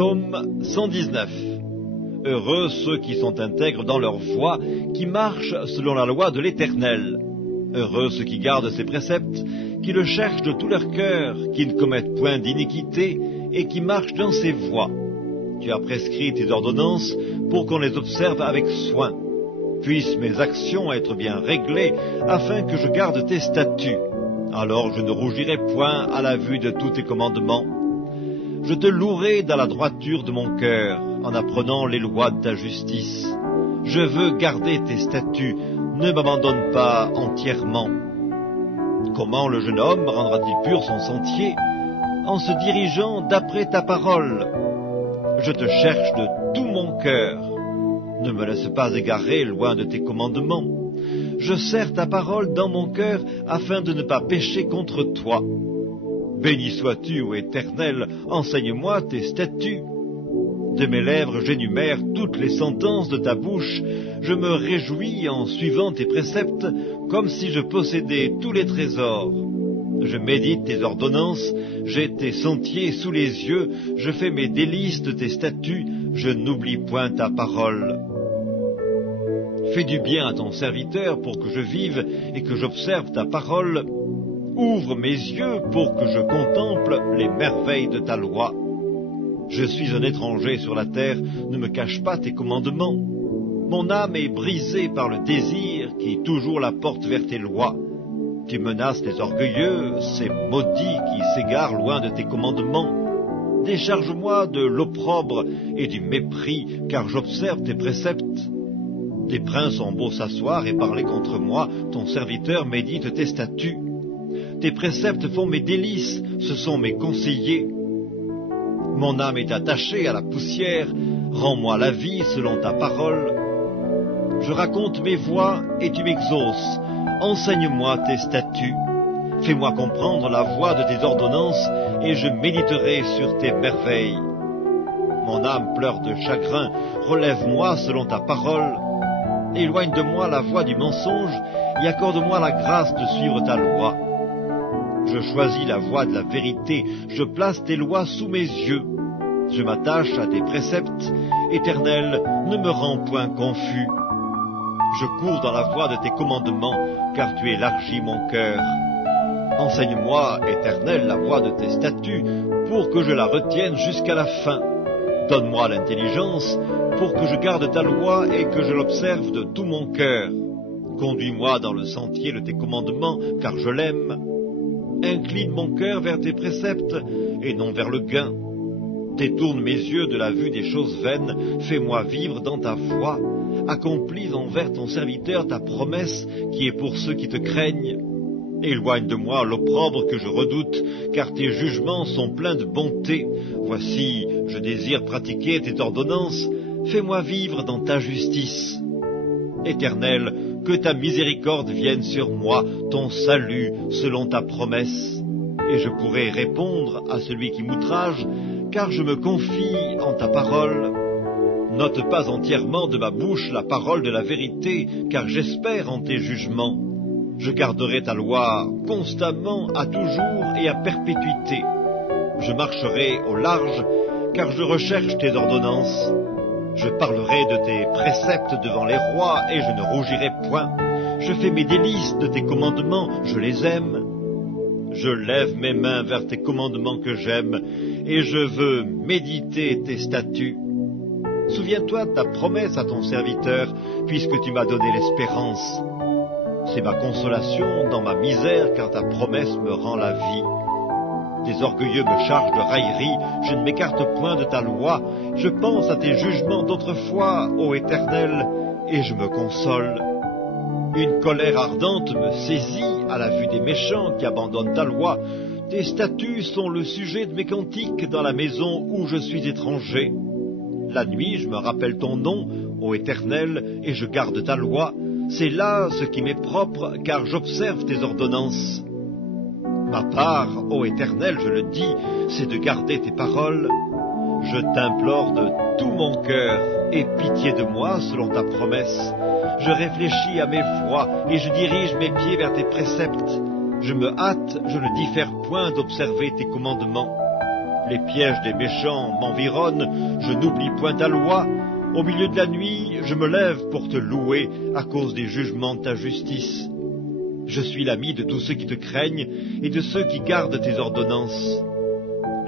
Psaume 119. Heureux ceux qui sont intègres dans leur voie, qui marchent selon la loi de l'Éternel. Heureux ceux qui gardent ses préceptes, qui le cherchent de tout leur cœur, qui ne commettent point d'iniquité et qui marchent dans ses voies. Tu as prescrit tes ordonnances pour qu'on les observe avec soin. Puissent mes actions être bien réglées, afin que je garde tes statuts. Alors je ne rougirai point à la vue de tous tes commandements. Je te louerai dans la droiture de mon cœur, en apprenant les lois de ta justice. Je veux garder tes statuts, ne m'abandonne pas entièrement. Comment le jeune homme rendra-t-il pur son sentier? En se dirigeant d'après ta parole. Je te cherche de tout mon cœur. Ne me laisse pas égarer loin de tes commandements. Je serre ta parole dans mon cœur afin de ne pas pécher contre toi. Béni sois-tu, ô Éternel, enseigne-moi tes statuts. De mes lèvres j'énumère toutes les sentences de ta bouche. Je me réjouis en suivant tes préceptes, comme si je possédais tous les trésors. Je médite tes ordonnances, j'ai tes sentiers sous les yeux, je fais mes délices de tes statuts, je n'oublie point ta parole. Fais du bien à ton serviteur pour que je vive et que j'observe ta parole. Ouvre mes yeux pour que je contemple les merveilles de ta loi. Je suis un étranger sur la terre, ne me cache pas tes commandements. Mon âme est brisée par le désir qui toujours la porte vers tes lois. Tu menaces les orgueilleux, ces maudits qui s'égarent loin de tes commandements. Décharge-moi de l'opprobre et du mépris, car j'observe tes préceptes. Des princes ont beau s'asseoir et parler contre moi, ton serviteur médite tes statuts. Tes préceptes font mes délices, ce sont mes conseillers. Mon âme est attachée à la poussière, rends-moi la vie selon ta parole. Je raconte mes voies et tu m'exauces, enseigne-moi tes statuts. Fais-moi comprendre la voie de tes ordonnances et je méditerai sur tes merveilles. Mon âme pleure de chagrin, relève-moi selon ta parole. Éloigne de moi la voie du mensonge et accorde-moi la grâce de suivre ta loi. Je choisis la voie de la vérité, je place tes lois sous mes yeux. Je m'attache à tes préceptes, Éternel, ne me rends point confus. Je cours dans la voie de tes commandements, car tu élargis mon cœur. Enseigne-moi, Éternel, la voie de tes statuts, pour que je la retienne jusqu'à la fin. Donne-moi l'intelligence, pour que je garde ta loi et que je l'observe de tout mon cœur. Conduis-moi dans le sentier de tes commandements, car je l'aime. Incline mon cœur vers tes préceptes, et non vers le gain. Détourne mes yeux de la vue des choses vaines, fais-moi vivre dans ta voie. Accomplis envers ton serviteur ta promesse, qui est pour ceux qui te craignent. Éloigne de moi l'opprobre que je redoute, car tes jugements sont pleins de bonté. Voici, je désire pratiquer tes ordonnances, fais-moi vivre dans ta justice. Éternel, que ta miséricorde vienne sur moi, ton salut selon ta promesse. Et je pourrai répondre à celui qui m'outrage, car je me confie en ta parole. N'ôte pas entièrement de ma bouche la parole de la vérité, car j'espère en tes jugements. Je garderai ta loi constamment, à toujours et à perpétuité. Je marcherai au large, car je recherche tes ordonnances. Je parlerai de tes préceptes devant les rois, et je ne rougirai point. Je fais mes délices de tes commandements, je les aime. Je lève mes mains vers tes commandements que j'aime, et je veux méditer tes statuts. Souviens-toi de ta promesse à ton serviteur, puisque tu m'as donné l'espérance. C'est ma consolation dans ma misère, car ta promesse me rend la vie. Des orgueilleux me chargent de raillerie, je ne m'écarte point de ta loi. Je pense à tes jugements d'autrefois, ô Éternel, et je me console. Une colère ardente me saisit à la vue des méchants qui abandonnent ta loi. Tes statuts sont le sujet de mes cantiques dans la maison où je suis étranger. La nuit, je me rappelle ton nom, ô Éternel, et je garde ta loi. C'est là ce qui m'est propre, car j'observe tes ordonnances. Ma part, ô Éternel, je le dis, c'est de garder tes paroles. Je t'implore de tout mon cœur, aie pitié de moi selon ta promesse. Je réfléchis à mes voies et je dirige mes pieds vers tes préceptes. Je me hâte, je ne diffère point d'observer tes commandements. Les pièges des méchants m'environnent, je n'oublie point ta loi. Au milieu de la nuit, je me lève pour te louer à cause des jugements de ta justice. Je suis l'ami de tous ceux qui te craignent et de ceux qui gardent tes ordonnances.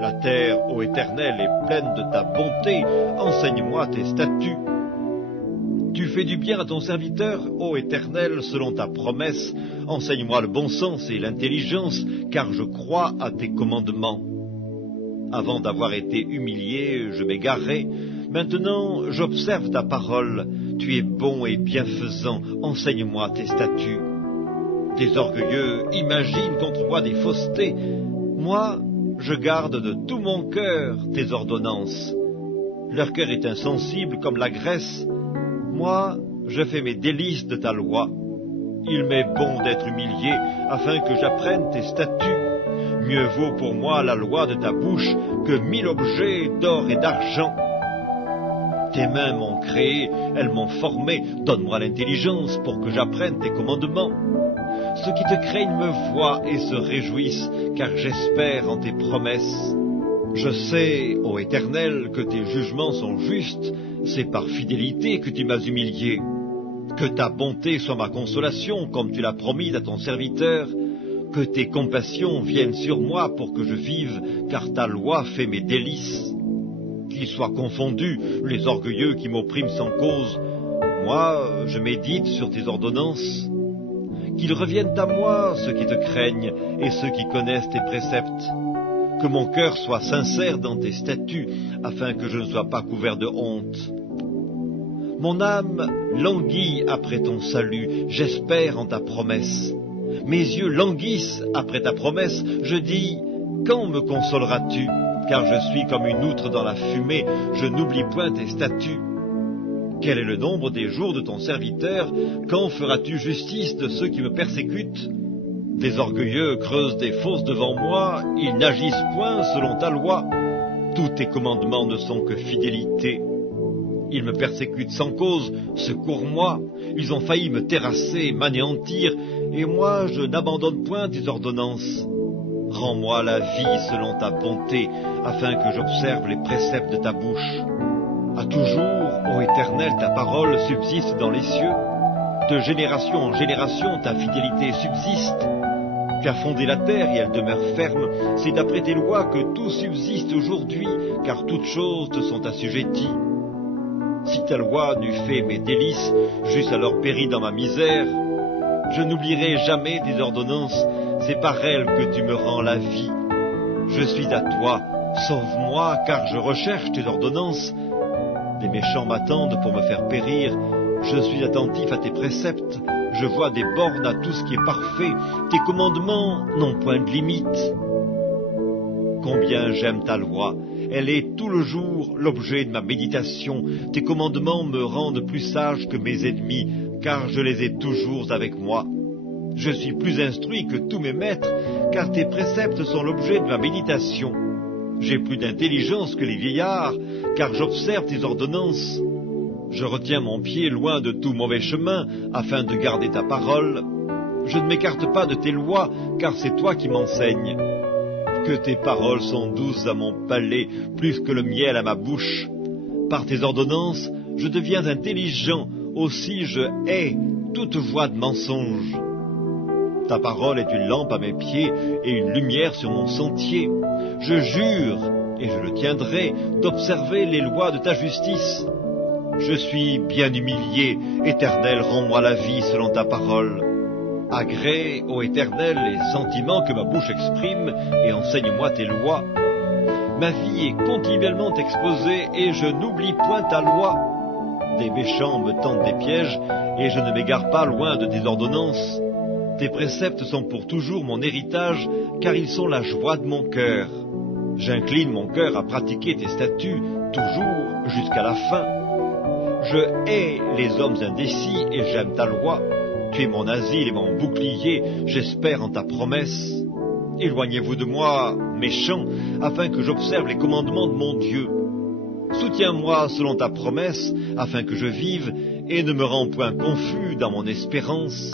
La terre, ô Éternel, est pleine de ta bonté, enseigne-moi tes statuts. Tu fais du bien à ton serviteur, ô Éternel, selon ta promesse, enseigne-moi le bon sens et l'intelligence, car je crois à tes commandements. Avant d'avoir été humilié, je m'égarais. Maintenant, j'observe ta parole. Tu es bon et bienfaisant. Enseigne-moi tes statuts. Des orgueilleux imaginent contre moi des faussetés. Moi, je garde de tout mon cœur tes ordonnances. Leur cœur est insensible comme la graisse. Moi, je fais mes délices de ta loi. Il m'est bon d'être humilié afin que j'apprenne tes statuts. Mieux vaut pour moi la loi de ta bouche que 1000 objets d'or et d'argent. Tes mains m'ont créé, elles m'ont formé. Donne-moi l'intelligence pour que j'apprenne tes commandements. Ceux qui te craignent me voient et se réjouissent, car j'espère en tes promesses. Je sais, ô Éternel, que tes jugements sont justes. C'est par fidélité que tu m'as humilié. Que ta bonté soit ma consolation, comme tu l'as promis à ton serviteur. Que tes compassions viennent sur moi pour que je vive, car ta loi fait mes délices. Qu'ils soient confondus les orgueilleux qui m'oppriment sans cause. Moi, je médite sur tes ordonnances. Qu'ils reviennent à moi, ceux qui te craignent et ceux qui connaissent tes préceptes. Que mon cœur soit sincère dans tes statuts, afin que je ne sois pas couvert de honte. Mon âme languit après ton salut, j'espère en ta promesse. Mes yeux languissent après ta promesse, je dis, quand me consoleras-tu? Car je suis comme une outre dans la fumée, je n'oublie point tes statuts. Quel est le nombre des jours de ton serviteur? Quand feras-tu justice de ceux qui me persécutent? Des orgueilleux creusent des fosses devant moi, ils n'agissent point selon ta loi. Tous tes commandements ne sont que fidélité. Ils me persécutent sans cause, secours-moi. Ils ont failli me terrasser, m'anéantir, et moi je n'abandonne point tes ordonnances. Rends-moi la vie selon ta bonté, afin que j'observe les préceptes de ta bouche. À toujours, ô Éternel, ta parole subsiste dans les cieux. De génération en génération, ta fidélité subsiste. Tu as fondé la terre et elle demeure ferme. C'est d'après tes lois que tout subsiste aujourd'hui, car toutes choses te sont assujetties. Si ta loi n'eût fait mes délices, j'eusse alors péri dans ma misère. Je n'oublierai jamais tes ordonnances, c'est par elles que tu me rends la vie. Je suis à toi, sauve-moi, car je recherche tes ordonnances. Les méchants m'attendent pour me faire périr. Je suis attentif à tes préceptes. Je vois des bornes à tout ce qui est parfait. Tes commandements n'ont point de limite. Combien j'aime ta loi. Elle est tout le jour l'objet de ma méditation. Tes commandements me rendent plus sage que mes ennemis, car je les ai toujours avec moi. Je suis plus instruit que tous mes maîtres, car tes préceptes sont l'objet de ma méditation. J'ai plus d'intelligence que les vieillards, car j'observe tes ordonnances. Je retiens mon pied loin de tout mauvais chemin, afin de garder ta parole. Je ne m'écarte pas de tes lois, car c'est toi qui m'enseignes. Que tes paroles sont douces à mon palais, plus que le miel à ma bouche. Par tes ordonnances, je deviens intelligent, aussi je hais toute voie de mensonge. Ta parole est une lampe à mes pieds et une lumière sur mon sentier. Je jure, et je le tiendrai, d'observer les lois de ta justice. Je suis bien humilié, Éternel, rends-moi la vie selon ta parole. Agrée, ô Éternel, les sentiments que ma bouche exprime, et enseigne-moi tes lois. Ma vie est continuellement exposée, et je n'oublie point ta loi. Des méchants me tendent des pièges, et je ne m'égare pas loin de tes ordonnances. Tes préceptes sont pour toujours mon héritage, car ils sont la joie de mon cœur. J'incline mon cœur à pratiquer tes statuts, toujours jusqu'à la fin. Je hais les hommes indécis et j'aime ta loi. Tu es mon asile et mon bouclier, j'espère en ta promesse. Éloignez-vous de moi, méchants, afin que j'observe les commandements de mon Dieu. Soutiens-moi selon ta promesse, afin que je vive, et ne me rends point confus dans mon espérance.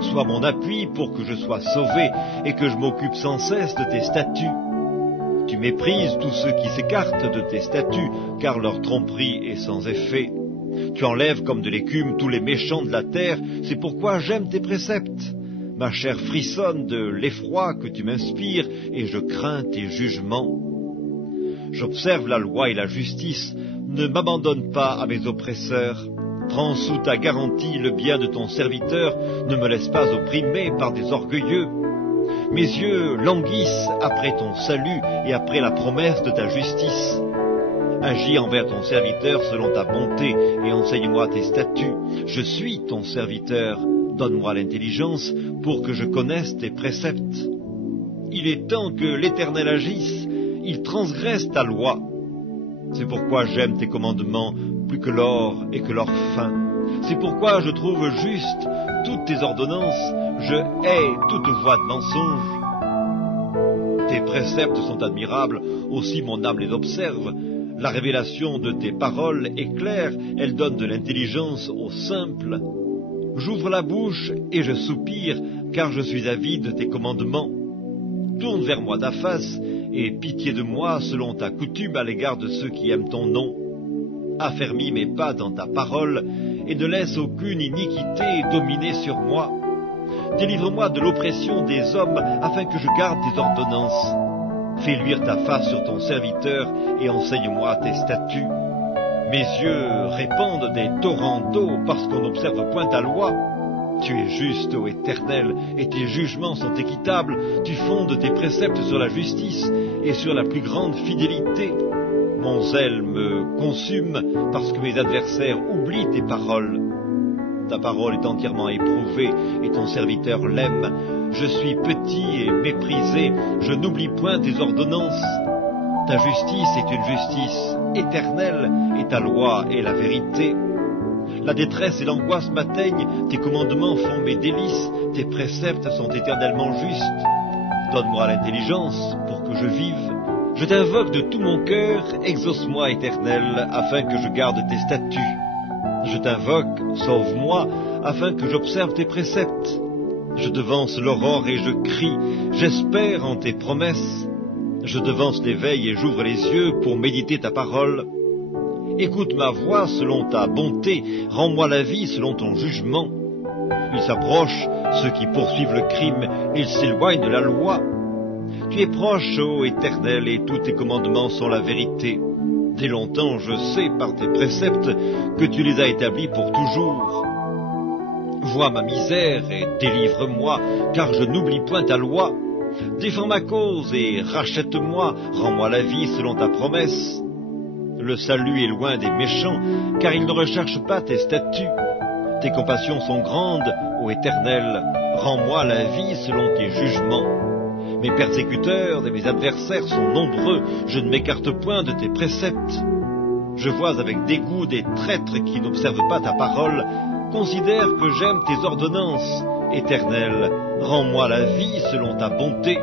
Sois mon appui pour que je sois sauvé, et que je m'occupe sans cesse de tes statuts. Tu méprises tous ceux qui s'écartent de tes statuts, car leur tromperie est sans effet. Tu enlèves comme de l'écume tous les méchants de la terre, c'est pourquoi j'aime tes préceptes. Ma chair frissonne de l'effroi que tu m'inspires, et je crains tes jugements. J'observe la loi et la justice, ne m'abandonne pas à mes oppresseurs. Prends sous ta garantie le bien de ton serviteur, ne me laisse pas opprimer par des orgueilleux. Mes yeux languissent après ton salut et après la promesse de ta justice. Agis envers ton serviteur selon ta bonté et enseigne-moi tes statuts. Je suis ton serviteur, donne-moi l'intelligence pour que je connaisse tes préceptes. Il est temps que l'Éternel agisse, il transgresse ta loi. C'est pourquoi j'aime tes commandements plus que l'or et que l'or fin. C'est pourquoi je trouve juste toutes tes ordonnances, je hais toute voie de mensonge. Tes préceptes sont admirables, aussi mon âme les observe. La révélation de tes paroles est claire, elle donne de l'intelligence aux simples. J'ouvre la bouche et je soupire, car je suis avide de tes commandements. Tourne vers moi ta face, et pitié de moi selon ta coutume à l'égard de ceux qui aiment ton nom. Affermis mes pas dans ta parole, et ne laisse aucune iniquité dominer sur moi. Délivre-moi de l'oppression des hommes, afin que je garde tes ordonnances. Fais luire ta face sur ton serviteur, et enseigne-moi tes statuts. Mes yeux répandent des torrents d'eau, parce qu'on n'observe point ta loi. Tu es juste, ô Éternel, et tes jugements sont équitables. Tu fondes tes préceptes sur la justice, et sur la plus grande fidélité. Mon zèle me consume, parce que mes adversaires oublient tes paroles. Ta parole est entièrement éprouvée, et ton serviteur l'aime. Je suis petit et méprisé, je n'oublie point tes ordonnances. Ta justice est une justice éternelle, et ta loi est la vérité. La détresse et l'angoisse m'atteignent, tes commandements font mes délices, tes préceptes sont éternellement justes. Donne-moi l'intelligence pour que je vive. Je t'invoque de tout mon cœur, exauce-moi, Éternel, afin que je garde tes statuts. Je t'invoque, sauve-moi, afin que j'observe tes préceptes. Je devance l'aurore et je crie, j'espère en tes promesses. Je devance l'éveil et j'ouvre les yeux pour méditer ta parole. Écoute ma voix selon ta bonté, rends-moi la vie selon ton jugement. Ils s'approchent, ceux qui poursuivent le crime, ils s'éloignent de la loi. Tu es proche, ô Éternel, et tous tes commandements sont la vérité. Dès longtemps, je sais par tes préceptes que tu les as établis pour toujours. Vois ma misère et délivre-moi, car je n'oublie point ta loi. Défends ma cause et rachète-moi, rends-moi la vie selon ta promesse. Le salut est loin des méchants, car ils ne recherchent pas tes statuts. Tes compassions sont grandes, ô Éternel, rends-moi la vie selon tes jugements. Mes persécuteurs et mes adversaires sont nombreux, je ne m'écarte point de tes préceptes. Je vois avec dégoût des traîtres qui n'observent pas ta parole. Considère que j'aime tes ordonnances. Éternel, rends-moi la vie selon ta bonté.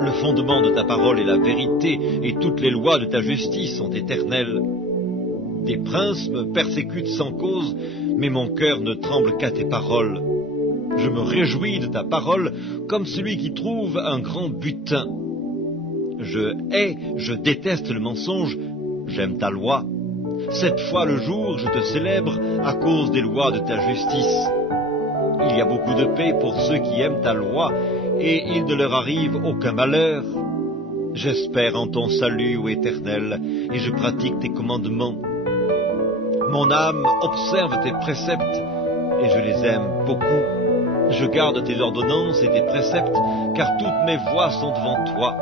Le fondement de ta parole est la vérité, et toutes les lois de ta justice sont éternelles. Des princes me persécutent sans cause, mais mon cœur ne tremble qu'à tes paroles. Je me réjouis de ta parole comme celui qui trouve un grand butin. Je hais, je déteste le mensonge, j'aime ta loi. 7 fois le jour, je te célèbre à cause des lois de ta justice. Il y a beaucoup de paix pour ceux qui aiment ta loi, et il ne leur arrive aucun malheur. J'espère en ton salut, ô Éternel, et je pratique tes commandements. Mon âme observe tes préceptes, et je les aime beaucoup. Je garde tes ordonnances et tes préceptes, car toutes mes voies sont devant toi.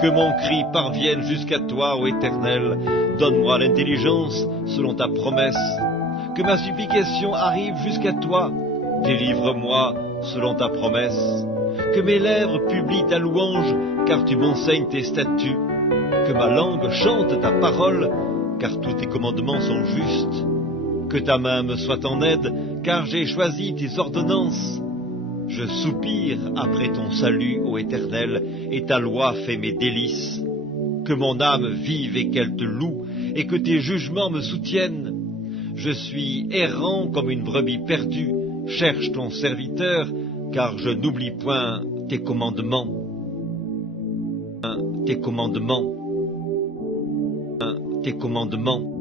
Que mon cri parvienne jusqu'à toi, ô Éternel, donne-moi l'intelligence selon ta promesse. Que ma supplication arrive jusqu'à toi, délivre-moi selon ta promesse. Que mes lèvres publient ta louange, car tu m'enseignes tes statuts. Que ma langue chante ta parole, car tous tes commandements sont justes. Que ta main me soit en aide, car j'ai choisi tes ordonnances. Je soupire après ton salut, ô Éternel, et ta loi fait mes délices. Que mon âme vive et qu'elle te loue, et que tes jugements me soutiennent. Je suis errant comme une brebis perdue, cherche ton serviteur, car je n'oublie point tes commandements. tes commandements, tes commandements.